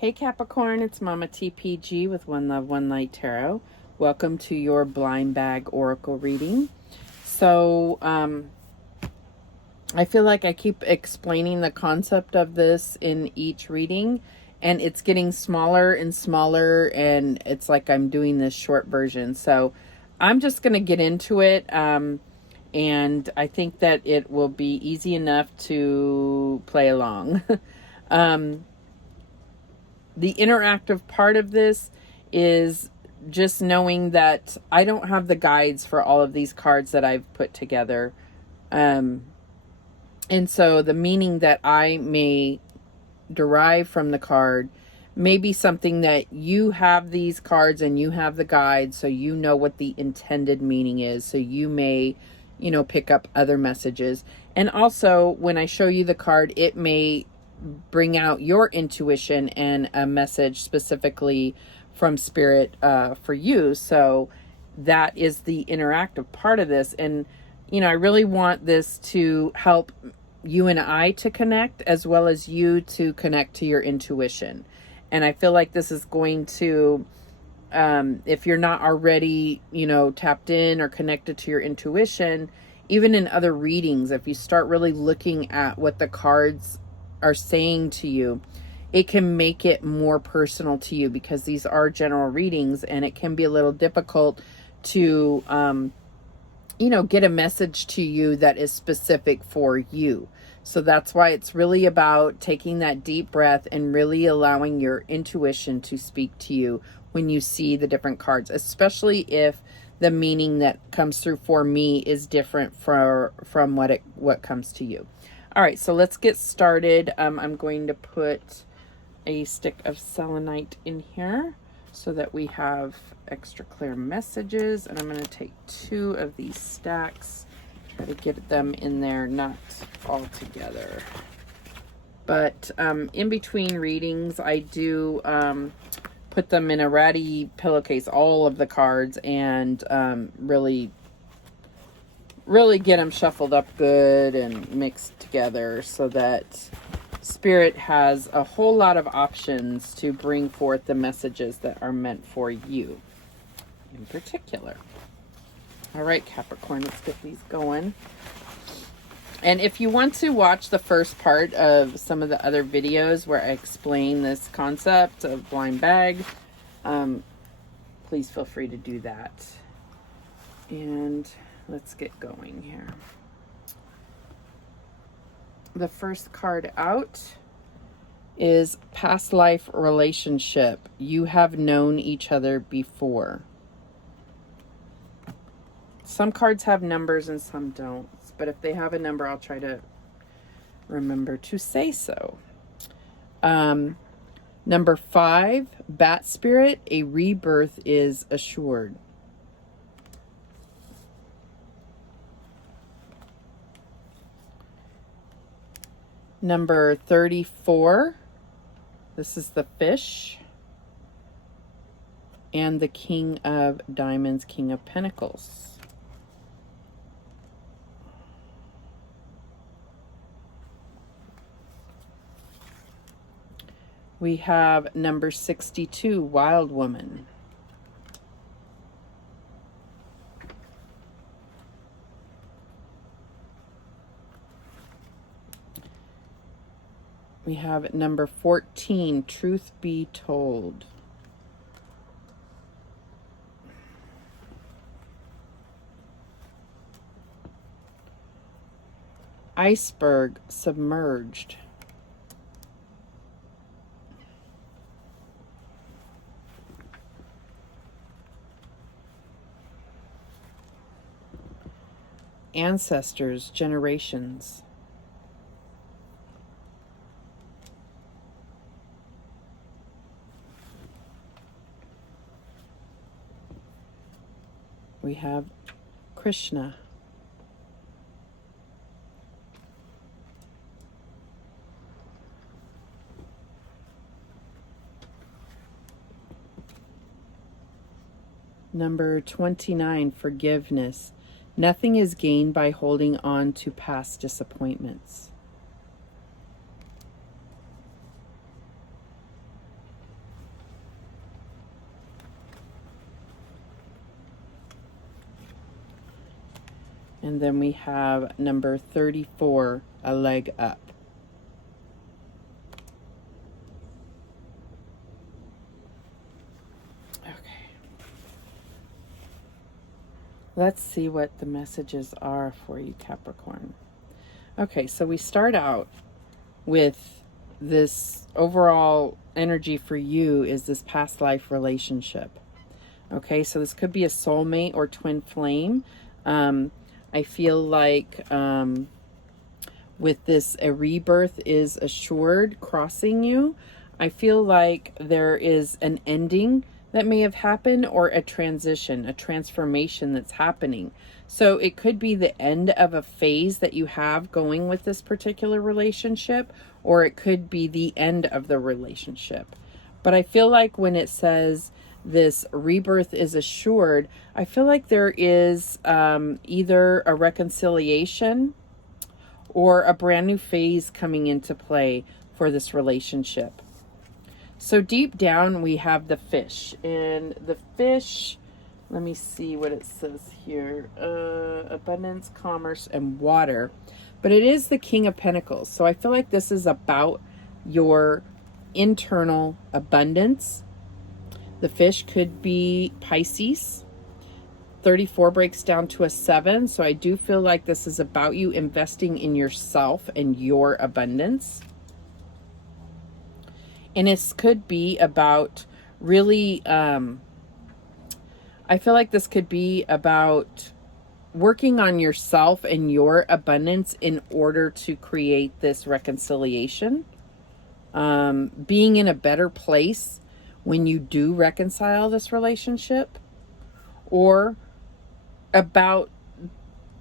Hey Capricorn, it's Mama TPG with One Love, One Light Tarot. Welcome to your blind bag oracle reading. So, I feel like I keep explaining the concept of this in each reading, and it's getting smaller and smaller, and it's like I'm doing this short version. So, I'm just going to get into it, and I think that it will be easy enough to play along. The interactive part of this is just knowing that I don't have the guides for all of these cards that I've put together. And so the meaning that I may derive from the card may be something that you have these cards and you have the guides, so you know what the intended meaning is. So you may, pick up other messages. And also, when I show you the card, it may bring out your intuition and a message specifically from Spirit for you. So that is the interactive part of this. And, I really want this to help you and I to connect, as well as you to connect to your intuition. And I feel like this is going to, if you're not already, tapped in or connected to your intuition, even in other readings, if you start really looking at what the cards are saying to you, it can make it more personal to you, because these are general readings and it can be a little difficult to get a message to you that is specific for you. So that's why it's really about taking that deep breath and really allowing your intuition to speak to you when you see the different cards, especially if the meaning that comes through for me is different from what comes to you. All right, so let's get started. I'm going to put a stick of selenite in here so that we have extra clear messages. And I'm going to take 2 of these stacks, try to get them in there, not all together. But in between readings, I do put them in a ratty pillowcase, all of the cards, and really get them shuffled up good and mixed together so that Spirit has a whole lot of options to bring forth the messages that are meant for you in particular. All right, Capricorn, let's get these going. And if you want to watch the first part of some of the other videos where I explain this concept of blind bag, please feel free to do that. And let's get going here. The first card out is past life relationship. You have known each other before. Some cards have numbers and some don't. But if they have a number, I'll try to remember to say so. Number 5, Bat Spirit. A rebirth is assured. Number 34, this is the Fish, and the King of Diamonds, King of Pentacles. We have number 62, Wild Woman. We have number 14, Truth Be Told. Iceberg, Submerged. Ancestors, Generations. We have Krishna. Number 29, Forgiveness. Nothing is gained by holding on to past disappointments. And then we have number 34, a leg up. Okay. Let's see what the messages are for you, Capricorn. Okay, so we start out with this overall energy for you is this past life relationship. Okay, so this could be a soulmate or twin flame. I feel like with this, a rebirth is assured crossing you. I feel like there is an ending that may have happened, or a transition, a transformation that's happening. So it could be the end of a phase that you have going with this particular relationship, or it could be the end of the relationship. But I feel like when it says this rebirth is assured, I feel like there is either a reconciliation or a brand new phase coming into play for this relationship. So deep down we have the fish, and the fish, let me see what it says here. Abundance, commerce, and water. But it is the King of Pentacles. So I feel like this is about your internal abundance. The fish could be Pisces. 34 breaks down to a 7. So I do feel like this is about you investing in yourself and your abundance. And it could be about really, I feel like this could be about working on yourself and your abundance in order to create this reconciliation. Being in a better place when you do reconcile this relationship, or about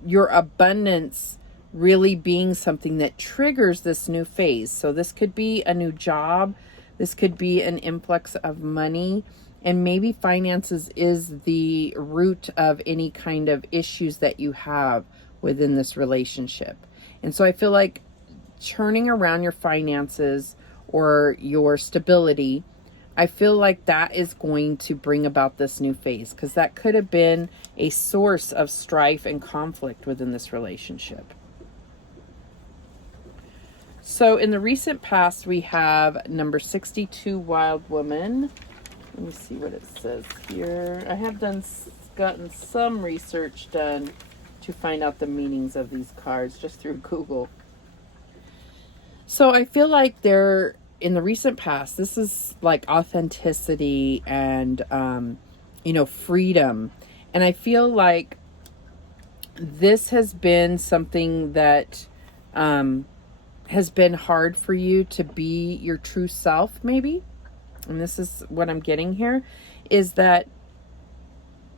your abundance really being something that triggers this new phase. So this could be a new job. This could be an influx of money, and maybe finances is the root of any kind of issues that you have within this relationship. And so I feel like turning around your finances or your stability, I feel like that is going to bring about this new phase, because that could have been a source of strife and conflict within this relationship. So in the recent past, we have number 62, Wild Woman. Let me see what it says here. I have gotten some research done to find out the meanings of these cards just through Google. So I feel like they're, in the recent past, this is like authenticity and, freedom. And I feel like this has been something that has been hard for you to be your true self, maybe. And this is what I'm getting here, is that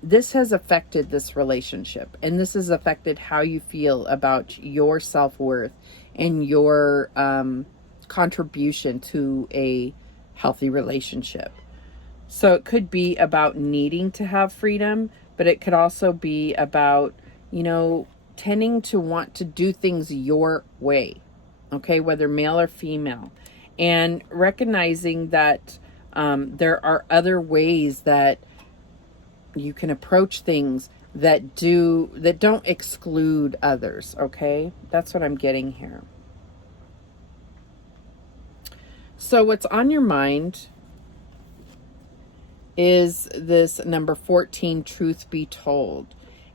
this has affected this relationship, and this has affected how you feel about your self-worth and your contribution to a healthy relationship. So it could be about needing to have freedom, but it could also be about, tending to want to do things your way, okay, whether male or female, and recognizing that there are other ways that you can approach things that don't exclude others, okay? That's what I'm getting here. So what's on your mind is this number 14, Truth Be Told.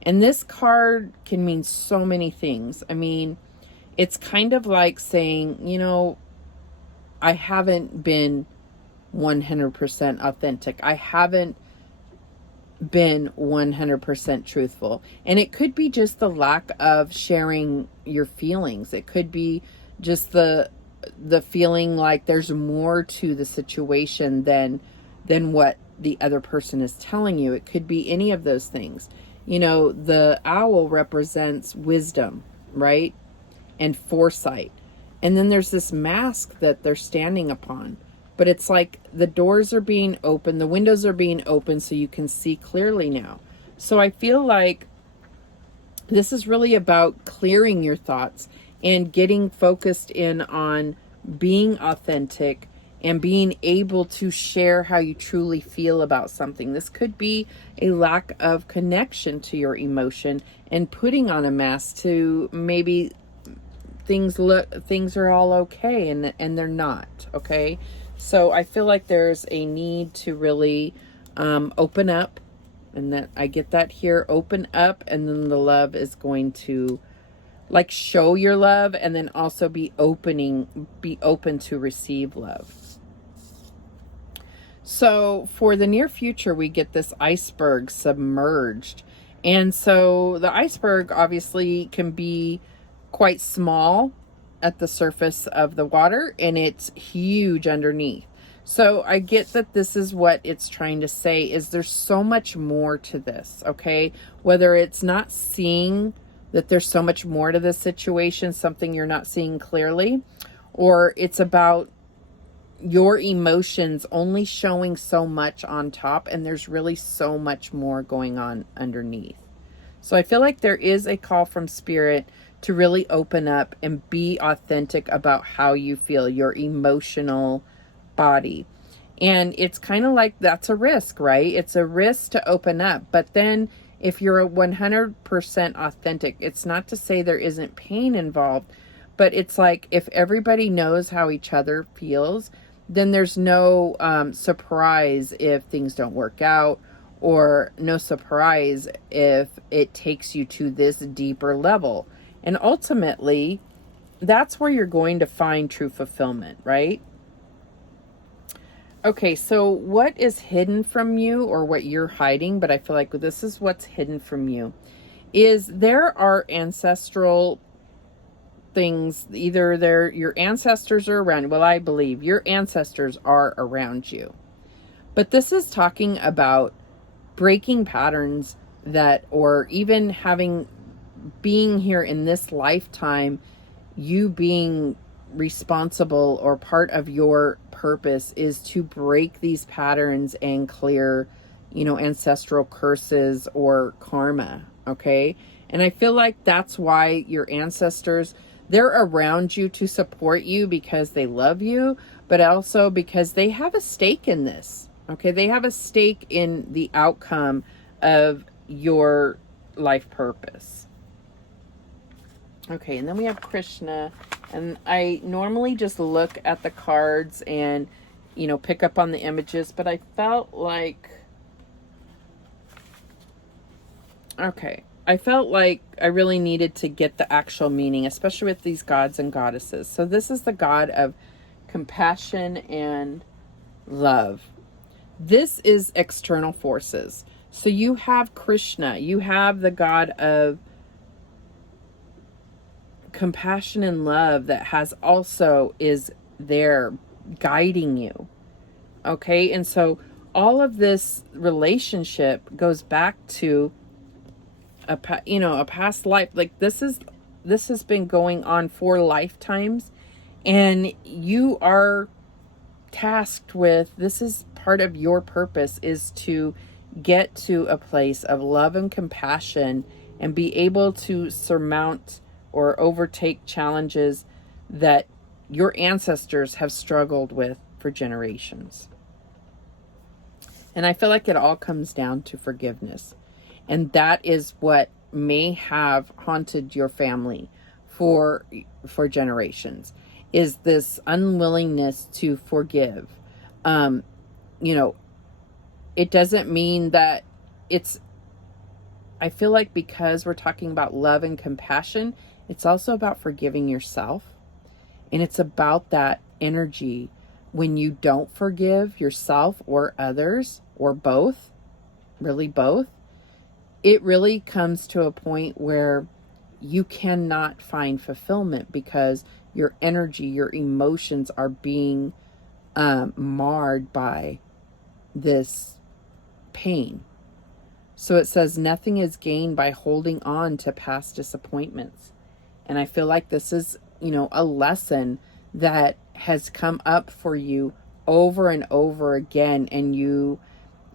And this card can mean so many things. I mean, it's kind of like saying, I haven't been 100% authentic. I haven't been 100% truthful. And it could be just the lack of sharing your feelings. It could be just the feeling like there's more to the situation than what the other person is telling you. It could be any of those things. The owl represents wisdom, right? And foresight. And then there's this mask that they're standing upon. But it's like the doors are being opened, the windows are being opened so you can see clearly now. So I feel like this is really about clearing your thoughts and getting focused in on being authentic and being able to share how you truly feel about something. This could be a lack of connection to your emotion and putting on a mask to maybe things are all okay, and they're not, okay? So I feel like there's a need to really open up, and that I get that here, open up, and then the love is going to like show your love, and then also be open to receive love. So for the near future, we get this iceberg submerged. And so the iceberg obviously can be quite small at the surface of the water, and it's huge underneath. So I get that this is what it's trying to say, is there's so much more to this, okay? Whether it's not seeing that there's so much more to this situation, something you're not seeing clearly, or it's about your emotions only showing so much on top, and there's really so much more going on underneath. So I feel like there is a call from Spirit to really open up and be authentic about how you feel, your emotional body. And it's kind of like that's a risk, right? It's a risk to open up. But then if you're 100% authentic, it's not to say there isn't pain involved, but it's like if everybody knows how each other feels, then there's no surprise if things don't work out, or no surprise if it takes you to this deeper level. And ultimately, that's where you're going to find true fulfillment, right? Okay, so what is hidden from you, or what you're hiding, but I feel like this is what's hidden from you, is there are ancestral things. Either your ancestors are around. Well, I believe your ancestors are around you. But this is talking about breaking patterns that, or even being here in this lifetime, you being responsible, or part of your purpose is to break these patterns and clear, ancestral curses or karma, okay? And I feel like that's why your ancestors, they're around you to support you because they love you, but also because they have a stake in this, okay? They have a stake in the outcome of your life purpose. Okay, and then we have Krishna, and I normally just look at the cards and, pick up on the images, but I felt like, I felt like I really needed to get the actual meaning, especially with these gods and goddesses. So this is the god of compassion and love. This is external forces. So you have Krishna, you have the god of compassion and love that is there guiding you. Okay, and so all of this relationship goes back to a past life. Like this has been going on for lifetimes, and you are tasked with, this is part of your purpose, is to get to a place of love and compassion and be able to surmount or overtake challenges that your ancestors have struggled with for generations. And I feel like it all comes down to forgiveness. And that is what may have haunted your family for generations, is this unwillingness to forgive. It doesn't mean that I feel like because we're talking about love and compassion, it's also about forgiving yourself. And it's about that energy when you don't forgive yourself or others, or both, really both. It really comes to a point where you cannot find fulfillment because your energy, your emotions are being marred by this pain. So it says nothing is gained by holding on to past disappointments. And I feel like this is, a lesson that has come up for you over and over again. And you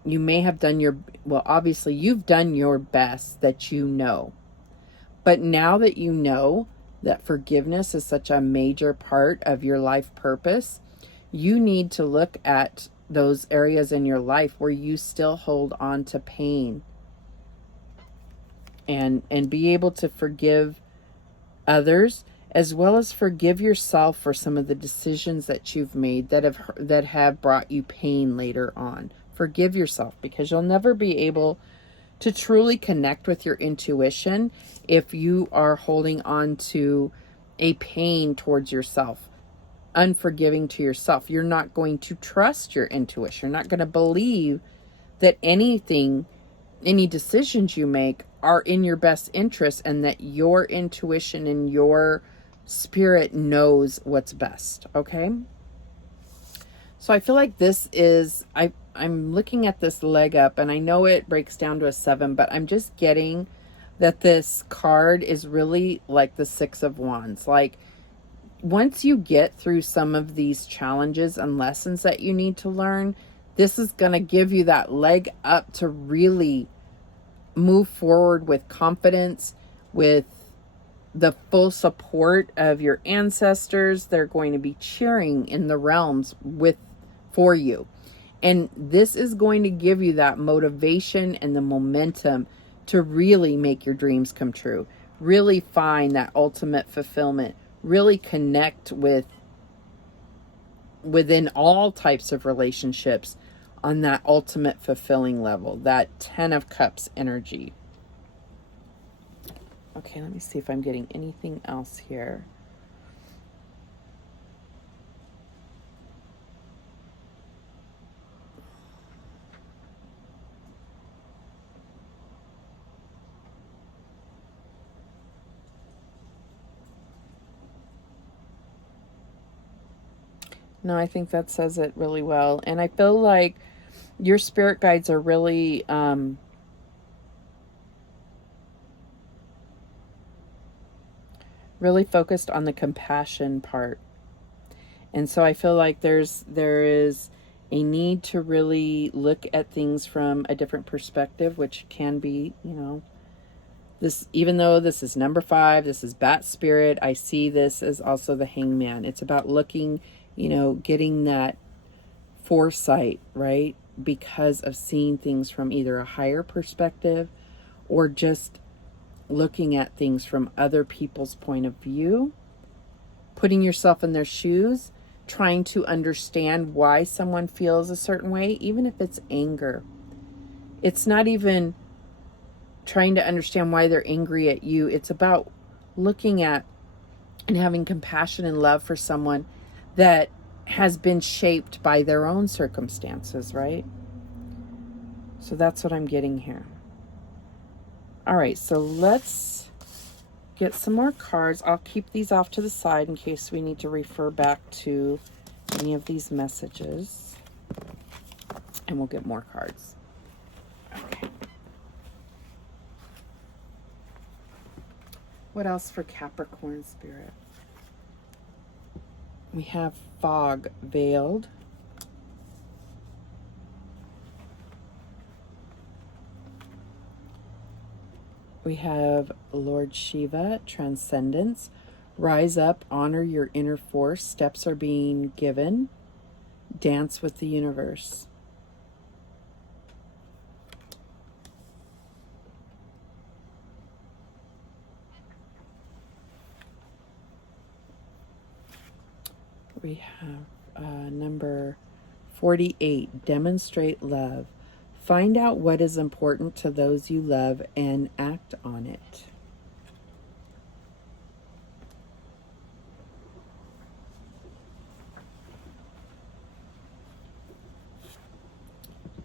may have done obviously you've done your best that you know. But now that you know that forgiveness is such a major part of your life purpose, You need to look at those areas in your life where you still hold on to pain, and be able to forgive others, as well as forgive yourself for some of the decisions that you've made that have brought you pain later on. Forgive yourself, because you'll never be able to truly connect with your intuition if you are holding on to a pain towards yourself, unforgiving to yourself. You're not going to trust your intuition. You're not going to believe that any decisions you make are in your best interest, and that your intuition and your spirit knows what's best. Okay. So I feel like this is, I'm looking at this leg up, and I know it breaks down to a 7, but I'm just getting that this card is really like the 6 of Wands. Like, once you get through some of these challenges and lessons that you need to learn, this is going to give you that leg up to really move forward with confidence, with the full support of your ancestors. They're going to be cheering in the realms for you. And this is going to give you that motivation and the momentum to really make your dreams come true. Really find that ultimate fulfillment. Really connect within all types of relationships on that ultimate fulfilling level, that 10 of Cups energy. Okay, let me see if I'm getting anything else here. No, I think that says it really well. And I feel like your spirit guides are really really focused on the compassion part. And so I feel like there is a need to really look at things from a different perspective, which can be, this, even though this is number 5, this is Bat Spirit, I see this as also the Hangman. It's about looking, getting that foresight, right? Because of seeing things from either a higher perspective or just looking at things from other people's point of view, putting yourself in their shoes, trying to understand why someone feels a certain way, even if it's anger. It's not even trying to understand why they're angry at you. It's about looking at and having compassion and love for someone that has been shaped by their own circumstances, right? So that's what I'm getting here. All right, so let's get some more cards. I'll keep these off to the side in case we need to refer back to any of these messages. And we'll get more cards. Okay. What else for Capricorn spirit? We have Fog Veiled. We have Lord Shiva, Transcendence. Rise up, honor your inner force. Steps are being given. Dance with the universe. We have number 48, Demonstrate Love. Find out what is important to those you love and act on it.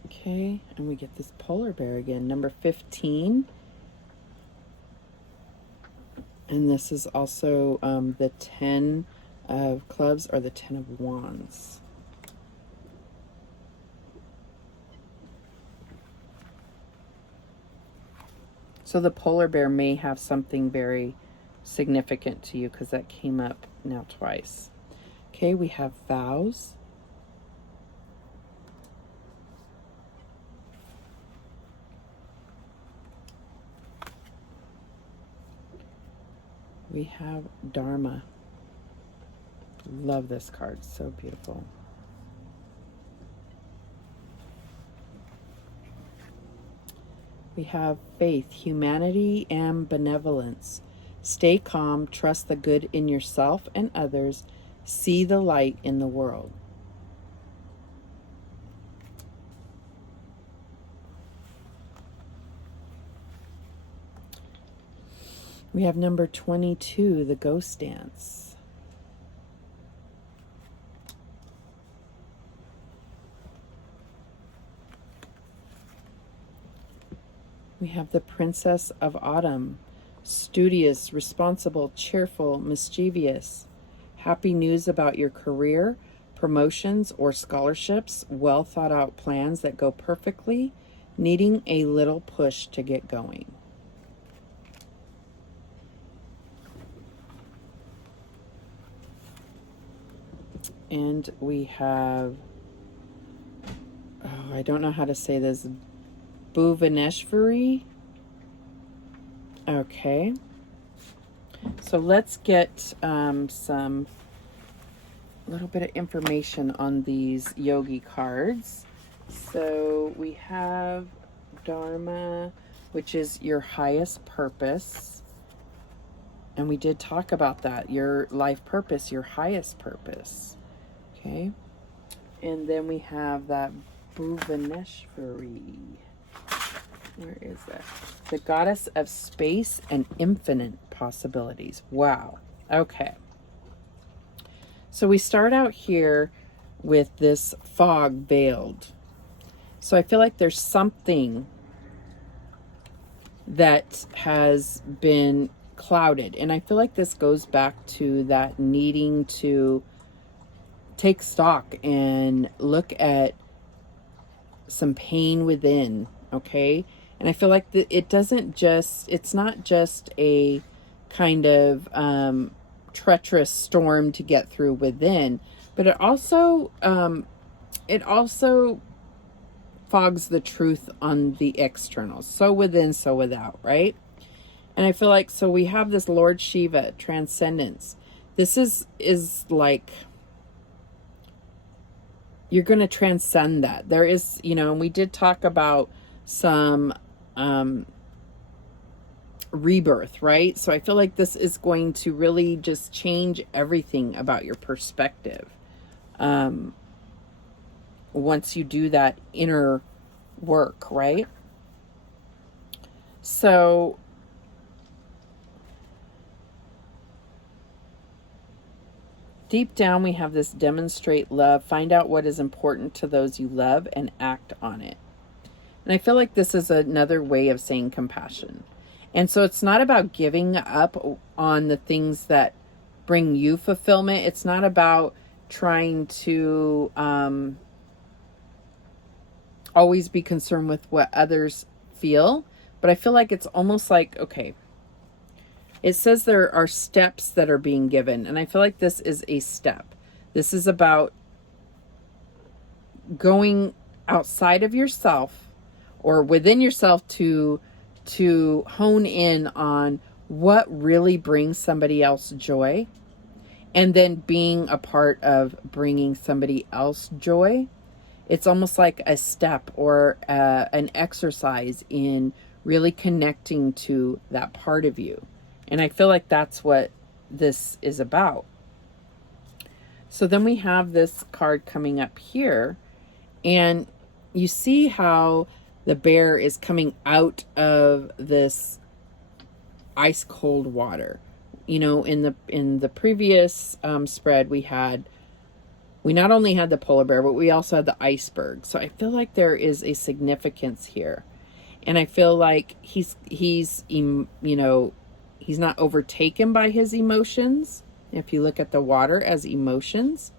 Okay, and we get this polar bear again, number 15. And this is also the 10 of clubs or the 10 of wands. So the polar bear may have something very significant to you because that came up now twice. Okay, we have vows. We have Dharma. Love this card, so beautiful. We have faith, humanity, and benevolence. Stay calm, trust the good in yourself and others, see the light in the world. We have number 22, the ghost dance. We have the Princess of Autumn, studious, responsible, cheerful, mischievous. Happy news about your career, promotions, or scholarships, well thought out plans that go perfectly, needing a little push to get going. And we have, oh, I don't know how to say this, Bhuvaneshwari. Okay. So let's get some little bit of information on these yogi cards. So we have Dharma, which is your highest purpose. And we did talk about that, your life purpose, your highest purpose. Okay. And then we have that Bhuvaneshwari. Where is that? The goddess of space and infinite possibilities. Wow. Okay. So we start out here with this fog veiled. So I feel like there's something that has been clouded. And I feel like this goes back to that needing to take stock and look at some pain within. Okay. And I feel like it doesn't just, it's not just a kind of treacherous storm to get through within, but it also fogs the truth on the external. So within, so without, right? And I feel like, so we have this Lord Shiva, transcendence. This is like, you're going to transcend that. There is, you know, and we did talk about some rebirth, right? So I feel like this is going to really just change everything about your perspective. Once you do that inner work, right? So deep down, we have this demonstrate love, find out what is important to those you love and act on it. And I feel like this is another way of saying compassion. And so it's not about giving up on the things that bring you fulfillment. It's not about trying to always be concerned with what others feel. But I feel like it's almost like, okay, it says there are steps that are being given. And I feel like this is a step. This is about going outside of yourself or within yourself to hone in on what really brings somebody else joy, and then being a part of bringing somebody else joy. It's almost like a step or an exercise in really connecting to that part of you. And I feel like that's what this is about. So then we have this card coming up here, and you see how the bear is coming out of this ice cold water. You know, in the previous spread, we not only had the polar bear, but we also had the iceberg. So I feel like there is a significance here, and I feel like he's not overtaken by his emotions. If you look at the water as emotions,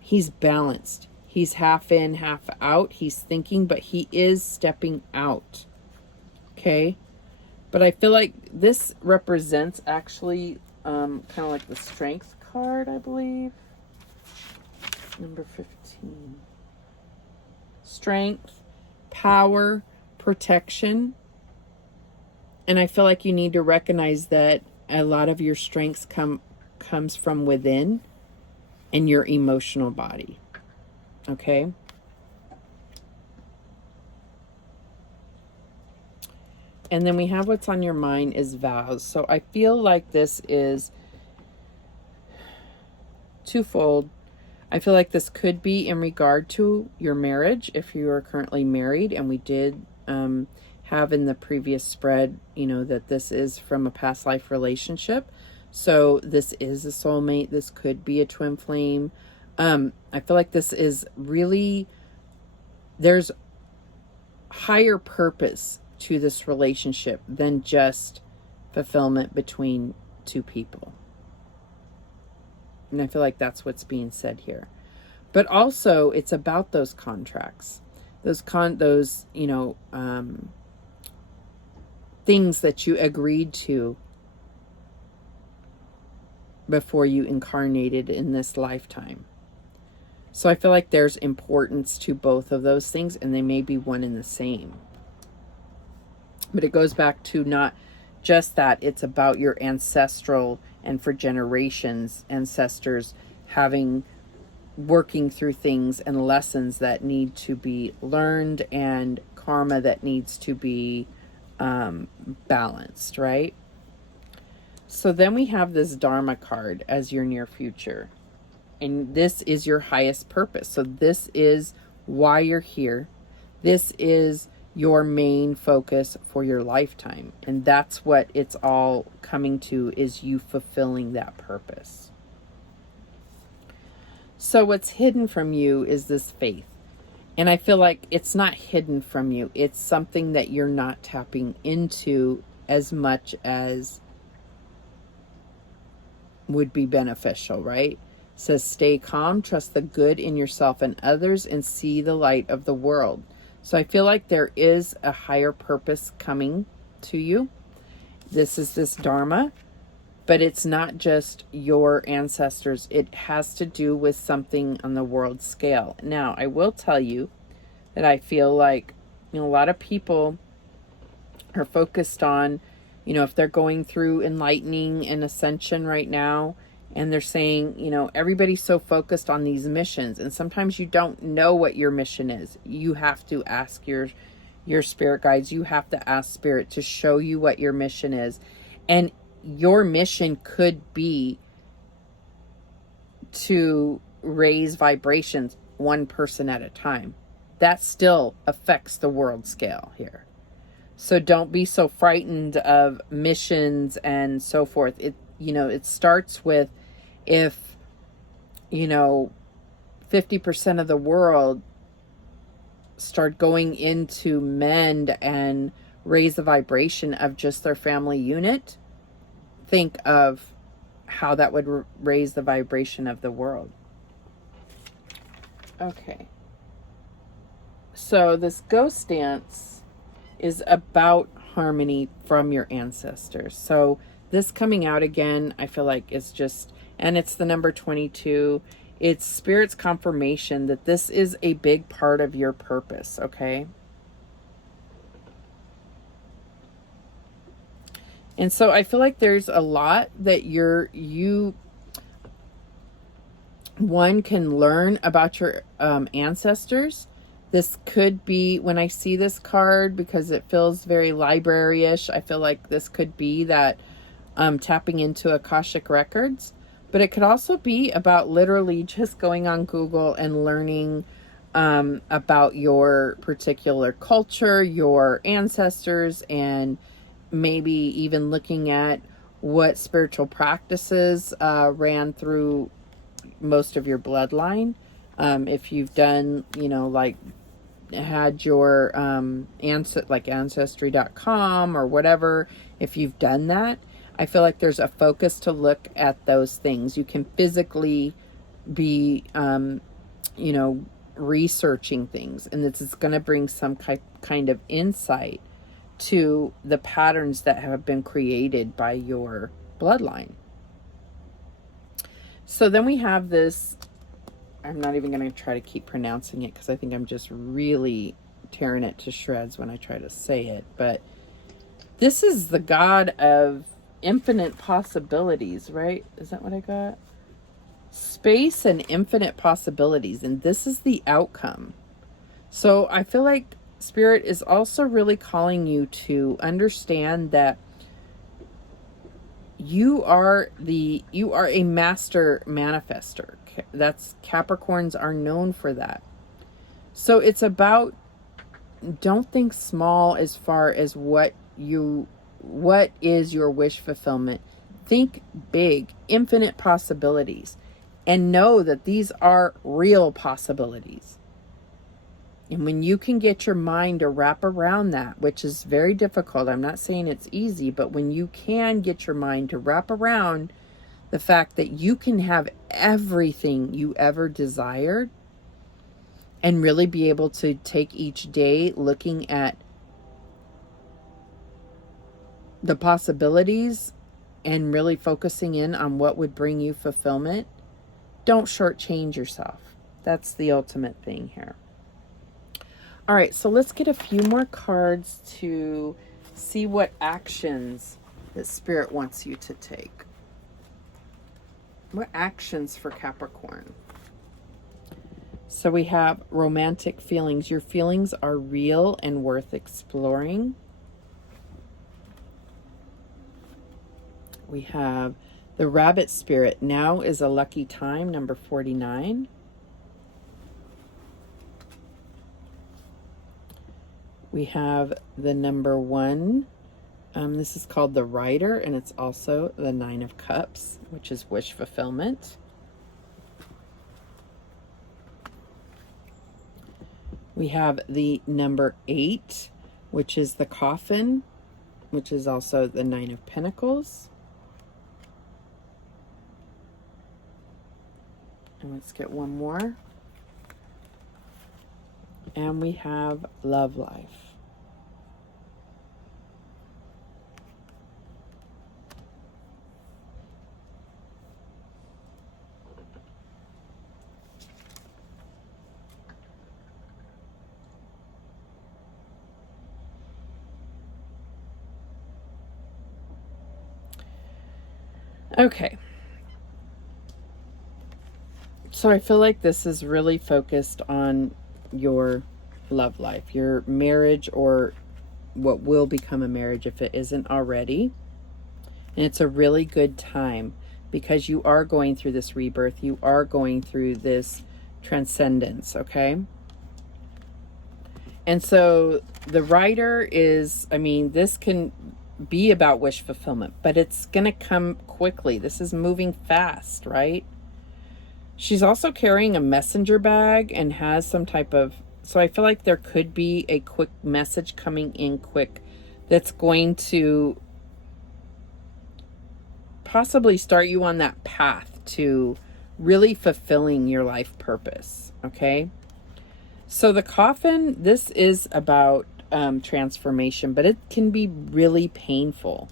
he's balanced. He's half in, half out. He's thinking, but he is stepping out. Okay. But I feel like this represents actually kind of like the strength card, I believe. Number 15. Strength, power, protection. And I feel like you need to recognize that a lot of your strengths comes from within and your emotional body. Okay? And then we have what's on your mind is vows. So I feel like this is twofold. I feel like this could be in regard to your marriage if you are currently married, and we did have in the previous spread, that this is from a past life relationship. So this is a soulmate. This could be a twin flame. I feel like this is really, there's higher purpose to this relationship than just fulfillment between two people. And I feel like that's what's being said here. But also it's about those contracts, those things that you agreed to before you incarnated in this lifetime. So I feel like there's importance to both of those things, and they may be one and the same. But it goes back to not just that, it's about your ancestral and for generations, ancestors working through things and lessons that need to be learned and karma that needs to be balanced, right? So then we have this Dharma card as your near future. And this is your highest purpose. So this is why you're here. This is your main focus for your lifetime. And that's what it's all coming to, is you fulfilling that purpose. So what's hidden from you is this faith. And I feel like it's not hidden from you. It's something that you're not tapping into as much as would be beneficial, right? It says, stay calm, trust the good in yourself and others, and see the light of the world. So I feel like there is a higher purpose coming to you. This is this Dharma, but it's not just your ancestors. It has to do with something on the world scale. Now, I will tell you that I feel like, a lot of people are focused on, if they're going through enlightening and ascension right now, and they're saying, everybody's so focused on these missions, and sometimes you don't know what your mission is. You have to ask your spirit guides. You have to ask spirit to show you what your mission is. And your mission could be to raise vibrations one person at a time. That still affects the world scale here. So don't be so frightened of missions and so forth. It starts with, if 50% of the world start going into mend and raise the vibration of just their family unit, think of how that would raise the vibration of the world. Okay. So this ghost dance is about harmony from your ancestors. So this coming out again, I feel like it's just, and it's the number 22. It's Spirit's confirmation that this is a big part of your purpose, okay? And so I feel like there's a lot that one can learn about your ancestors. This could be, when I see this card, because it feels very library-ish, I feel like this could be that tapping into Akashic Records. But it could also be about literally just going on Google and learning about your particular culture, your ancestors, and maybe even looking at what spiritual practices ran through most of your bloodline. If you've done, had your Ancestry.com or whatever, if you've done that, I feel like there's a focus to look at those things. You can physically be, researching things, and this is going to bring some kind of insight to the patterns that have been created by your bloodline. So then we have this, I'm not even going to try to keep pronouncing it because I think I'm just really tearing it to shreds when I try to say it. But this is the God of infinite possibilities, right? Is that what I got? Space and infinite possibilities. And this is the outcome. So I feel like Spirit is also really calling you to understand that you are a master manifester. That's Capricorns are known for that. So it's about, don't think small as far as what is your wish fulfillment. Think big, infinite possibilities, and know that these are real possibilities. And when you can get your mind to wrap around that, which is very difficult, I'm not saying it's easy, but when you can get your mind to wrap around the fact that you can have everything you ever desired, and really be able to take each day looking at the possibilities and really focusing in on what would bring you fulfillment, don't shortchange yourself. That's the ultimate thing here. All right, so let's get a few more cards to see what actions that Spirit wants you to take. What actions for Capricorn? So we have romantic feelings. Your feelings are real and worth exploring. We have the Rabbit Spirit. Now is a lucky time, number 49. We have the number 1. This is called the Rider, and it's also the 9 of Cups, which is wish fulfillment. We have the number 8, which is the Coffin, which is also the 9 of Pentacles. And let's get one more. And we have Love Life. Okay. So I feel like this is really focused on your love life, your marriage, or what will become a marriage if it isn't already. And it's a really good time because you are going through this rebirth. You are going through this transcendence, okay? And so the Rider is, I mean, this can be about wish fulfillment, but it's going to come quickly. This is moving fast, right? She's also carrying a messenger bag and has some type of, so I feel like there could be a quick message coming in quick that's going to possibly start you on that path to really fulfilling your life purpose, okay? So the Coffin, this is about transformation, but it can be really painful.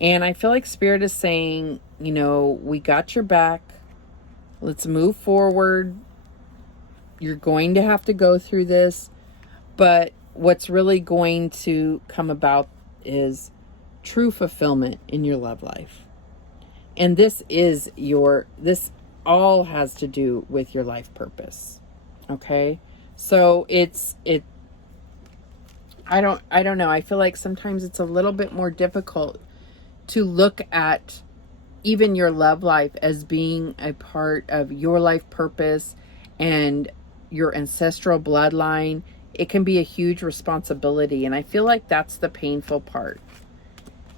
And I feel like Spirit is saying, you know, we got your back. Let's move forward. You're going to have to go through this, but what's really going to come about is true fulfillment in your love life. And this all has to do with your life purpose. Okay? So I don't know. I feel like sometimes it's a little bit more difficult to look at even your love life as being a part of your life purpose and your ancestral bloodline. It can be a huge responsibility. And I feel like that's the painful part,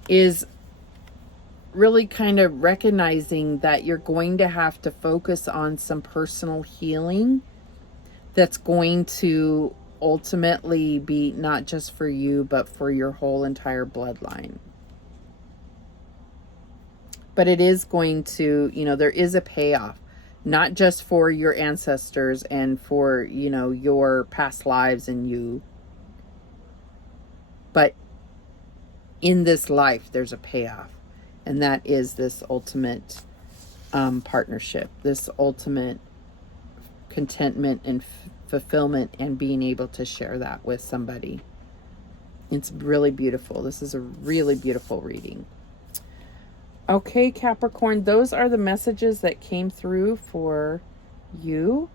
is really kind of recognizing that you're going to have to focus on some personal healing that's going to ultimately be not just for you, but for your whole entire bloodline. But it is going to, you know, there is a payoff, not just for your ancestors and for, you know, your past lives and you, but in this life, there's a payoff. And that is this ultimate partnership, this ultimate contentment and fulfillment, and being able to share that with somebody. It's really beautiful. This is a really beautiful reading. Okay, Capricorn, those are the messages that came through for you.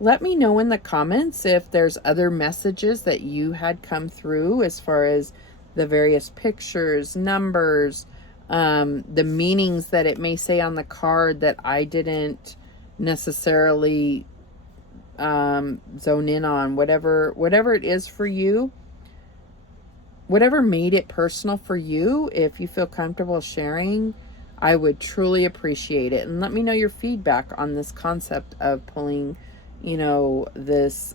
Let me know in the comments if there's other messages that you had come through as far as the various pictures, numbers, the meanings that it may say on the card that I didn't necessarily zone in on. Whatever it is for you, whatever made it personal for you, if you feel comfortable sharing, I would truly appreciate it. And let me know your feedback on this concept of pulling, this,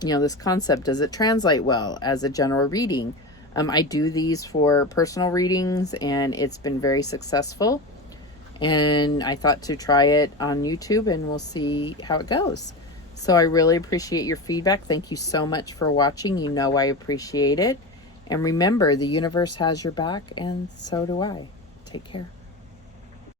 this concept. Does it translate well as a general reading? I do these for personal readings, and it's been very successful. And I thought to try it on YouTube, and we'll see how it goes. So I really appreciate your feedback. Thank you so much for watching. You know I appreciate it. And remember, the universe has your back, and so do I. Take care.